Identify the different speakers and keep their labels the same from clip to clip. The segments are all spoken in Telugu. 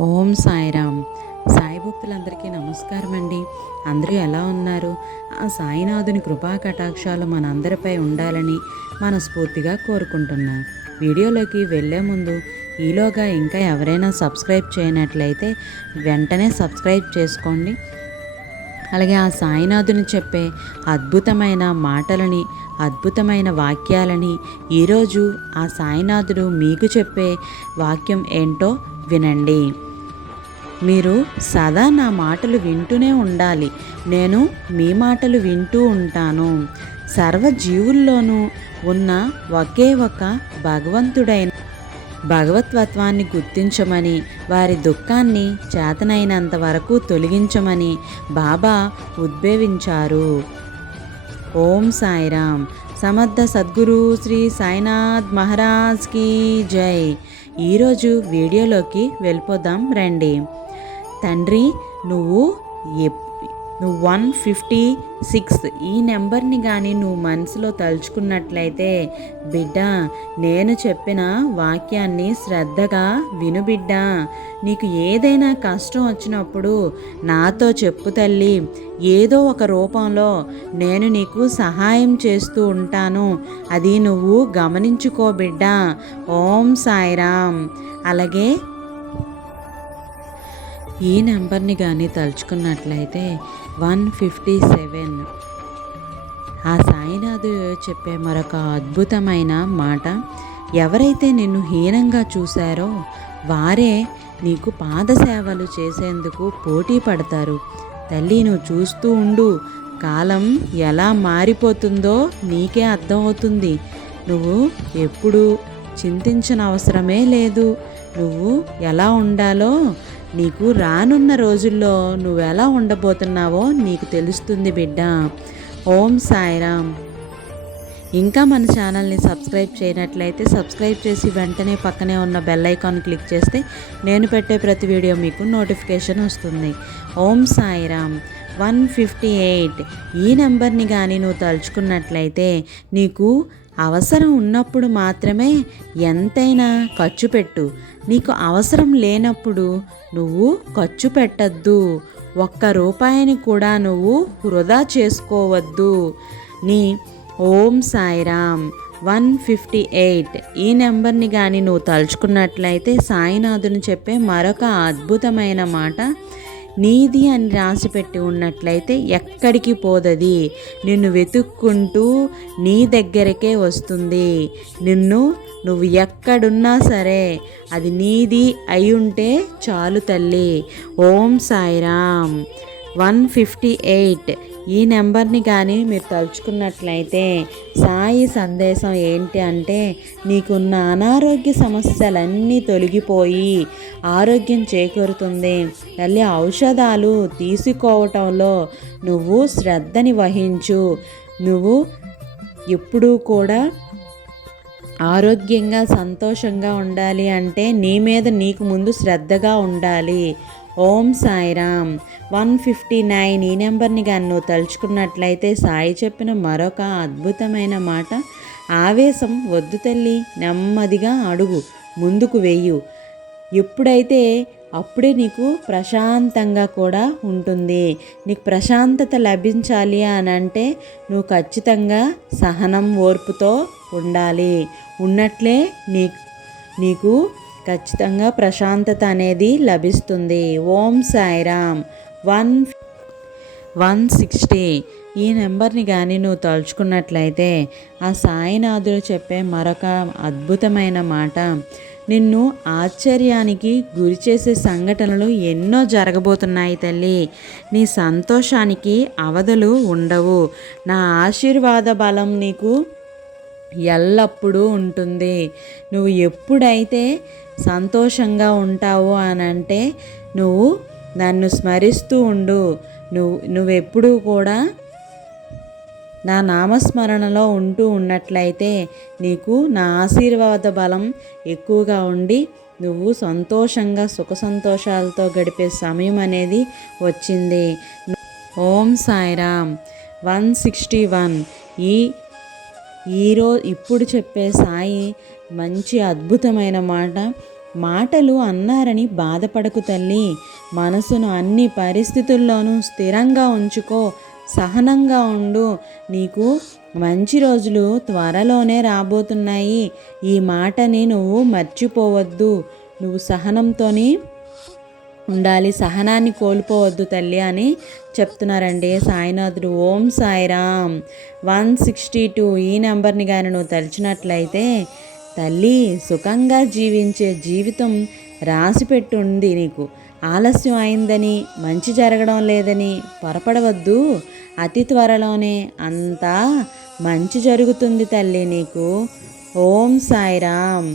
Speaker 1: ఓం సాయిరామ్. సాయి భక్తులందరికీ నమస్కారం అండి అందరూ ఎలా ఉన్నారు? ఆ సాయినాథుని కృపా కటాక్షాలు మనందరిపై ఉండాలని మనస్ఫూర్తిగా కోరుకుంటున్నా. వీడియోలోకి వెళ్ళే ముందు ఈలోగా ఇంకా ఎవరైనా సబ్స్క్రైబ్ చేయనట్లయితే వెంటనే సబ్స్క్రైబ్ చేసుకోండి. అలాగే ఆ సాయినాథుని చెప్పే అద్భుతమైన మాటలని అద్భుతమైన వాక్యాలని ఈరోజు ఆ సాయినాథుడు మీకు చెప్పే వాక్యం ఏంటో వినండి. మీరు సదా నా మాటలు వింటూనే ఉండాలి. నేను మీ మాటలు వింటూ ఉంటాను. సర్వజీవుల్లోనూ ఉన్న ఒకే ఒక భగవంతుడైన భగవత్వత్వాన్ని గుర్తించమని వారి దుఃఖాన్ని చేతనైనంత వరకు తొలగించమని బాబా ఉద్భవించారు. ఓం సాయిరామ్. సమర్థ సద్గురు శ్రీ సాయినాథ్ మహారాజ్కి జై. ఈరోజు వీడియోలోకి వెళ్ళిపోదాం రండి. తండ్రి నువ్వు నువ్వు వన్ ఫిఫ్టీ సిక్స్. ఈ నెంబర్ని కానీ నువ్వు మనసులో తలుచుకున్నట్లయితే బిడ్డ నేను చెప్పిన వాక్యాన్ని శ్రద్ధగా విను బిడ్డ. నీకు ఏదైనా కష్టం వచ్చినప్పుడు నాతో చెప్పు తల్లి. ఏదో ఒక రూపంలో నేను నీకు సహాయం చేస్తూ ఉంటాను. అది నువ్వు గమనించుకో బిడ్డ. ఓం సాయిరామ్. అలాగే ఈ నెంబర్ని కానీ తలుచుకున్నట్లయితే వన్ ఫిఫ్టీ సెవెన్. ఆ సాయినాథు చెప్పే మరొక అద్భుతమైన మాట ఎవరైతే నిన్ను హీనంగా చూశారో వారే నీకు పాదసేవలు చేసేందుకు పోటీ పడతారు. తల్లి నువ్వు చూస్తూ ఉండు కాలం ఎలా మారిపోతుందో నీకే అర్థమవుతుంది. నువ్వు ఎప్పుడు చింతించిన అవసరమే లేదు. నువ్వు ఎలా ఉండాలో నీకు రానున్న రోజుల్లో నువ్వు ఎలా ఉండబోతున్నావో నీకు తెలుస్తుంది బిడ్డ. ఓం సాయిరామ్. ఇంకా మన ఛానల్ని సబ్స్క్రైబ్ చేయనట్లయితే సబ్స్క్రైబ్ చేసి వెంటనే పక్కనే ఉన్న బెల్ ఐకాన్ క్లిక్ చేస్తే నేను పెట్టే ప్రతి వీడియో మీకు నోటిఫికేషన్ వస్తుంది. Om Sairam. One fifty eight. ఈ నెంబర్ని కానీ నువ్వు తలుచుకున్నట్లయితే నీకు అవసరం ఉన్నప్పుడు మాత్రమే ఎంతైనా ఖర్చు పెట్టు. నీకు అవసరం లేనప్పుడు నువ్వు ఖర్చు పెట్టద్దు. ఒక్క రూపాయిని కూడా నువ్వు వృధా చేసుకోవద్దు. నీ Om Sairam one fifty eight ఈ నెంబర్ని కానీ నువ్వు తలుచుకున్నట్లయితే సాయినాథుని చెప్పే మరొక అద్భుతమైన మాట నీది అని రాసిపెట్టి ఉన్నట్లయితే ఎక్కడికి పోదది? నిన్ను వెతుక్కుంటూ నీ దగ్గరకే వస్తుంది. నిన్ను నువ్వు ఎక్కడున్నా సరే అది నీది అయి ఉంటే చాలు తల్లి. Om Sairam. One fifty eight. ఈ నెంబర్ని కానీ మీరు తలుచుకున్నట్లయితే సాయి సందేశం ఏంటి అంటే నీకున్న అనారోగ్య సమస్యలన్నీ తొలగిపోయి ఆరోగ్యం చేకూరుతుంది. తల్లి ఔషధాలు తీసుకోవటంలో నువ్వు శ్రద్ధని వహించు. నువ్వు ఎప్పుడూ కూడా ఆరోగ్యంగా సంతోషంగా ఉండాలి అంటే నీ మీద నీకు ముందు శ్రద్ధగా ఉండాలి. Om Sairam. One fifty nine ఈ నెంబర్ని కానీ నువ్వు తలుచుకున్నట్లయితే సాయి చెప్పిన మరొక అద్భుతమైన మాట ఆవేశం వద్దు తల్లి నెమ్మదిగా అడుగు ముందుకు వెయ్యు. ఎప్పుడైతే అప్పుడే నీకు ప్రశాంతంగా కూడా ఉంటుంది. నీకు ప్రశాంతత లభించాలి అని అంటే నువ్వు ఖచ్చితంగా సహనం ఓర్పుతో ఉండాలి. ఉన్నట్లే నీ నీకు ఖచ్చితంగా ప్రశాంతత అనేది లభిస్తుంది. Om Sairam. One one sixty. ఈ నెంబర్ని కానీ నువ్వు తలుచుకున్నట్లయితే ఆ సాయినాథుడు చెప్పే మరొక అద్భుతమైన మాట. నిన్ను ఆశ్చర్యానికి గురి చేసే సంఘటనలు ఎన్నో జరగబోతున్నాయి తల్లి. నీ సంతోషానికి అవధులు ఉండవు. నా ఆశీర్వాద బలం నీకు ఎల్లప్పుడూ ఉంటుంది. నువ్వు ఎప్పుడైతే సంతోషంగా ఉంటావు అని అంటే నువ్వు నన్ను స్మరిస్తూ ఉండు. నువ్వు నువ్వెప్పుడూ కూడా నా నామస్మరణలో ఉంటూ ఉన్నట్లయితే నీకు నా ఆశీర్వాద బలం ఎక్కువగా ఉండి నువ్వు సంతోషంగా సుఖ సంతోషాలతో గడిపే సమయం అనేది వచ్చింది. Om Sairam. One sixty one ఈ ఈరోజు ఇప్పుడు చెప్పే సాయి మంచి అద్భుతమైన మాట. మాటలు అన్నారని బాధపడకు తల్లి. మనసును అన్ని పరిస్థితుల్లోనూ స్థిరంగా ఉంచుకో. సహనంగా ఉండు. నీకు మంచి రోజులు త్వరలోనే రాబోతున్నాయి. ఈ మాటని నువ్వు మర్చిపోవద్దు. నువ్వు సహనంతోనే ఉండాలి. సహనాన్ని కోల్పోవద్దు తల్లి అని చెప్తున్నారండి సాయినాథుడు. Om Sairam. One sixty two ఈ నెంబర్ని కానీ నువ్వు తలిచినట్లయితే తల్లి సుఖంగా జీవించే జీవితం రాసి పెట్టుంది నీకు. ఆలస్యం అయిందని మంచి జరగడం లేదని పొరపడవద్దు. అతి త్వరలోనే అంతా మంచి జరుగుతుంది తల్లి నీకు. Om Sairam.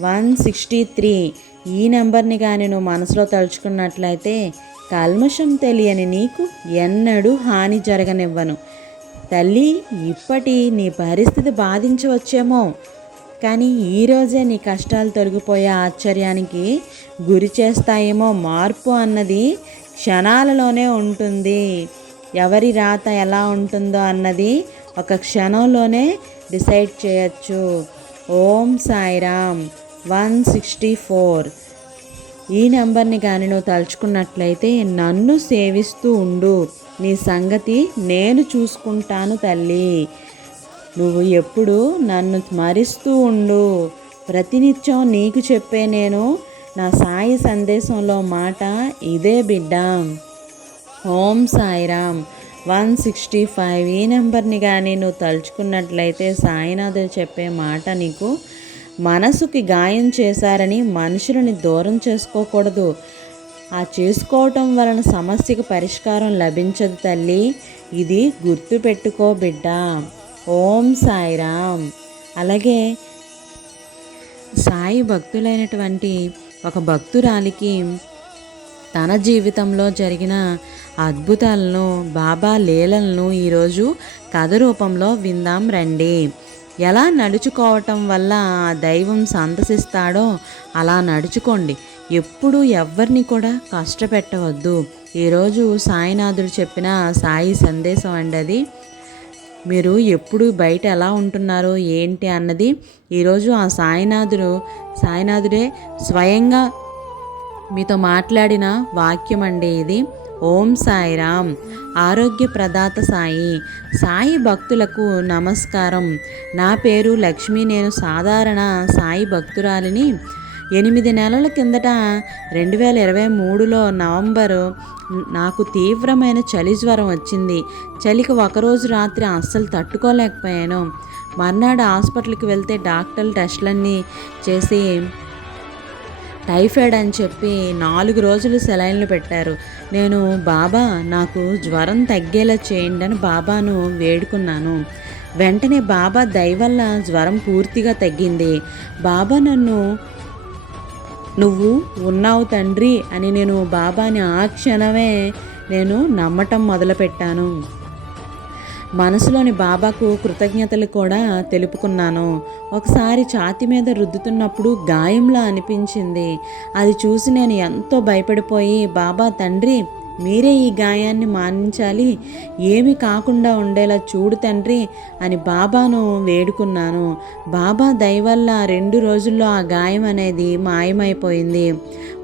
Speaker 1: One sixty three. ఈ నెంబర్ని కానీ నువ్వు మనసులో తలుచుకున్నట్లయితే కల్మషం తెలియని నీకు ఎన్నడూ హాని జరగనివ్వను. తల్లి ఇప్పటి నీ పరిస్థితి బాధించవచ్చేమో. కానీ ఈరోజే నీ కష్టాలు తొలగిపోయే ఆశ్చర్యానికి గురి చేస్తాయేమో మార్పు అన్నది క్షణాలలోనే ఉంటుంది. ఎవరి రాత ఎలా ఉంటుందో అన్నది ఒక క్షణంలోనే డిసైడ్ చేయొచ్చు. Om Sairam. One sixty four. ఈ నెంబర్ని కానీ నువ్వు తలుచుకున్నట్లయితే నన్ను సేవిస్తూ ఉండు. నీ సంగతి నేను చూసుకుంటాను తల్లి. నువ్వు ఎప్పుడు నన్ను స్మరిస్తూ ఉండు. ప్రతినిత్యం నీకు చెప్పే నేను నా సాయి సందేశంలో మాట ఇదే బిడ్డ. Om Sairam. One sixty five. ఈ నెంబర్ని కానీ నువ్వు తలుచుకున్నట్లయితే సాయినాథుడు చెప్పే మాట నీకు మనసుకి గాయం చేశారని మనుషులని దూరం చేసుకోకూడదు. ఆ చేసుకోవటం వలన సమస్యకు పరిష్కారం లభించదు తల్లి. ఇది గుర్తుపెట్టుకో బిడ్డ. ఓం సాయిరామ్. అలాగే సాయి భక్తులైనటువంటి ఒక భక్తురాలికి తన జీవితంలో జరిగిన అద్భుతాలను బాబా లీలలను ఈరోజు కథ రూపంలో విందాం రండి. ఎలా నడుచుకోవటం వల్ల ఆ దైవం సంతసిస్తాడో అలా నడుచుకోండి. ఎప్పుడు ఎవరిని కూడా కష్టపెట్టవద్దు. ఈరోజు సాయినాథుడు చెప్పిన సాయి సందేశం అండి అది. మీరు ఎప్పుడు బయట ఎలా ఉంటున్నారో ఏంటి అన్నది ఈరోజు ఆ సాయినాథుడు సాయినాథుడే స్వయంగా మీతో మాట్లాడిన వాక్యం అండి ఇది. ఓం సాయిరామ్. ఆరోగ్య ప్రదాత సాయి. సాయి భక్తులకు నమస్కారం. నా పేరు లక్ష్మి. నేను సాధారణ సాయి భక్తురాలిని. ఎనిమిది నెలల కిందట రెండు వేల ఇరవై మూడులో నవంబరు నాకు తీవ్రమైన చలి జ్వరం వచ్చింది. చలికి ఒకరోజు రాత్రి అస్సలు తట్టుకోలేకపోయాను. మర్నాడు హాస్పిటల్కి వెళ్తే డాక్టర్లు టెస్టులన్నీ చేసి టైఫాయిడ్ అని చెప్పి నాలుగు రోజులు సెలైన్లు పెట్టారు. నేను బాబా నాకు జ్వరం తగ్గేలా చేయండి అని బాబాను వేడుకున్నాను. వెంటనే బాబా దయవల్ల జ్వరం పూర్తిగా తగ్గింది. బాబా నన్ను నువ్వు ఉన్నావు తండ్రి అని నేను బాబాని ఆ క్షణమే నేను నమ్మటం మొదలుపెట్టాను. మనసులోని బాబాకు కృతజ్ఞతలు కూడా తెలుపుకున్నాను. ఒకసారి ఛాతి మీద రుద్దుతున్నప్పుడు గాయంలా అనిపించింది. అది చూసి నేను ఎంతో భయపడిపోయి బాబా తండ్రి మీరే ఈ గాయాన్ని మానించాలి ఏమి కాకుండా ఉండేలా చూడు తండ్రి అని బాబాను వేడుకున్నాను. బాబా దయవల్ల రెండు రోజుల్లో ఆ గాయం అనేది మాయమైపోయింది.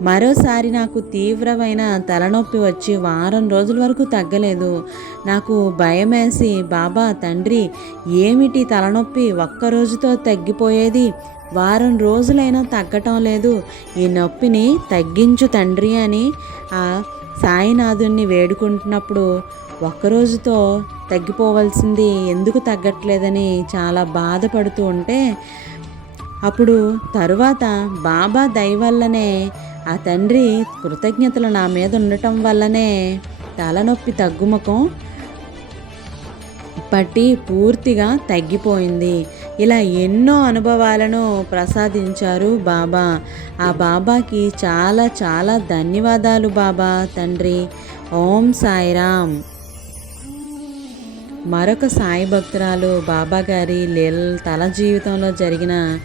Speaker 1: మరోసారి నాకు తీవ్రమైన తలనొప్పి వచ్చి వారం రోజుల వరకు తగ్గలేదు. నాకు భయమేసి బాబా తండ్రి ఏమిటి తలనొప్పి? ఒక్క రోజుతో తగ్గిపోయేది. వారం రోజులైనా తగ్గటం లేదు. ఈ నొప్పిని తగ్గించు తండ్రి అని ఆ సాయినాథుణ్ణి వేడుకుంటున్నప్పుడు ఒక్కరోజుతో తగ్గిపోవలసింది ఎందుకు తగ్గట్లేదని చాలా బాధపడుతూ ఉంటే అప్పుడు తరువాత బాబా దయవల్లనే ఆ తండ్రి కృతజ్ఞతలు నా మీద ఉండటం వల్లనే తలనొప్పి తగ్గుముఖం పట్టి పూర్తిగా తగ్గిపోయింది. ఇలా ఎన్నో అనుభవాలను ప్రసాదించారు బాబా. ఆ బాబాకి చాలా చాలా ధన్యవాదాలు బాబా తండ్రి. ఓం సాయిరామ్. మరొక సాయి భక్తురాలు బాబా గారి లీల తల జీవితంలో జరిగిన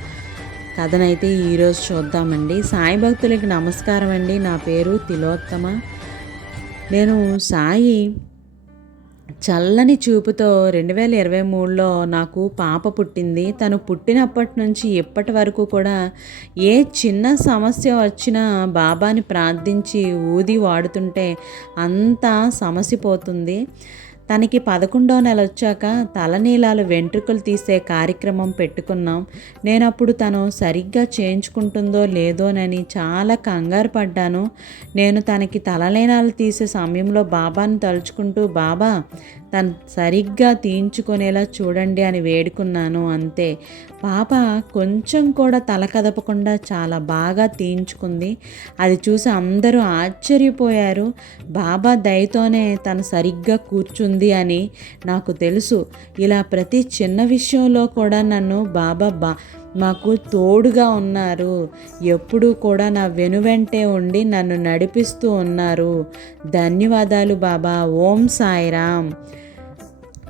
Speaker 1: కథనైతే ఈరోజు చూద్దామండి. సాయి భక్తులకి నమస్కారం అండి నా పేరు తిలోత్తమ. నేను సాయి చల్లని చూపుతో రెండు వేల ఇరవై మూడులో నాకు పాప పుట్టింది. తను పుట్టినప్పటి నుంచి ఇప్పటి వరకు కూడా ఏ చిన్న సమస్య వచ్చినా బాబాని ప్రార్థించి ఊది వాడుతుంటే అంతా సమస్య పోతుంది తనకి పదకొండో నెల వచ్చాక తలనీలాలు వెంట్రుకలు తీసే కార్యక్రమం పెట్టుకున్నాం. నేను అప్పుడు తను సరిగ్గా చేయించుకుంటుందో లేదోనని చాలా కంగారు పడ్డాను. నేను తనకి తలనీలాలు తీసే సమయంలో బాబాను తలుచుకుంటూ బాబా తను సరిగ్గా తీయించుకునేలా చూడండి అని వేడుకున్నాను అంతే. పాప కొంచెం కూడా తల కదపకుండా చాలా బాగా తీయించుకుంది. అది చూసి అందరూ ఆశ్చర్యపోయారు. బాబా దయతోనే తను సరిగ్గా కూర్చుంది. ఉంది అని నాకు తెలుసు. ఇలా ప్రతి చిన్న విషయంలో కూడా నన్ను బాబా బా మాకు తోడుగా ఉన్నారు. ఎప్పుడూ కూడా నా వెనువెంటే ఉండి నన్ను నడిపిస్తూ ఉన్నారు. ధన్యవాదాలు బాబా. ఓం సాయిరామ్.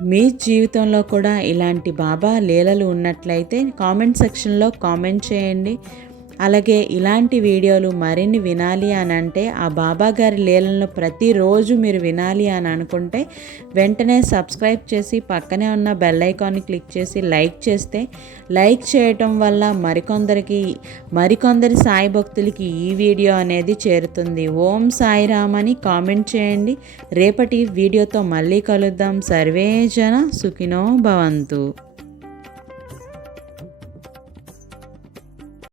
Speaker 1: మీ జీవితంలో కూడా ఇలాంటి బాబా లీలలు ఉన్నట్లయితే కామెంట్ సెక్షన్లో కామెంట్ చేయండి. అలాగే ఇలాంటి వీడియోలు మరిన్ని వినాలి అని అంటే ఆ బాబా గారి లీలలను ప్రతిరోజు మీరు వినాలి అని అనుకుంటే వెంటనే సబ్స్క్రైబ్ చేసి పక్కనే ఉన్న బెల్ ఐకాన్ని క్లిక్ చేసి లైక్ చేస్తే లైక్ చేయటం వల్ల మరికొందరికి మరికొందరి సాయి భక్తులకి ఈ వీడియో అనేది చేరుతుంది. ఓం సాయిరామ్ అని కామెంట్ చేయండి. రేపటి వీడియోతో మళ్ళీ కలుద్దాం. సర్వే జన సుఖినో భవంతు.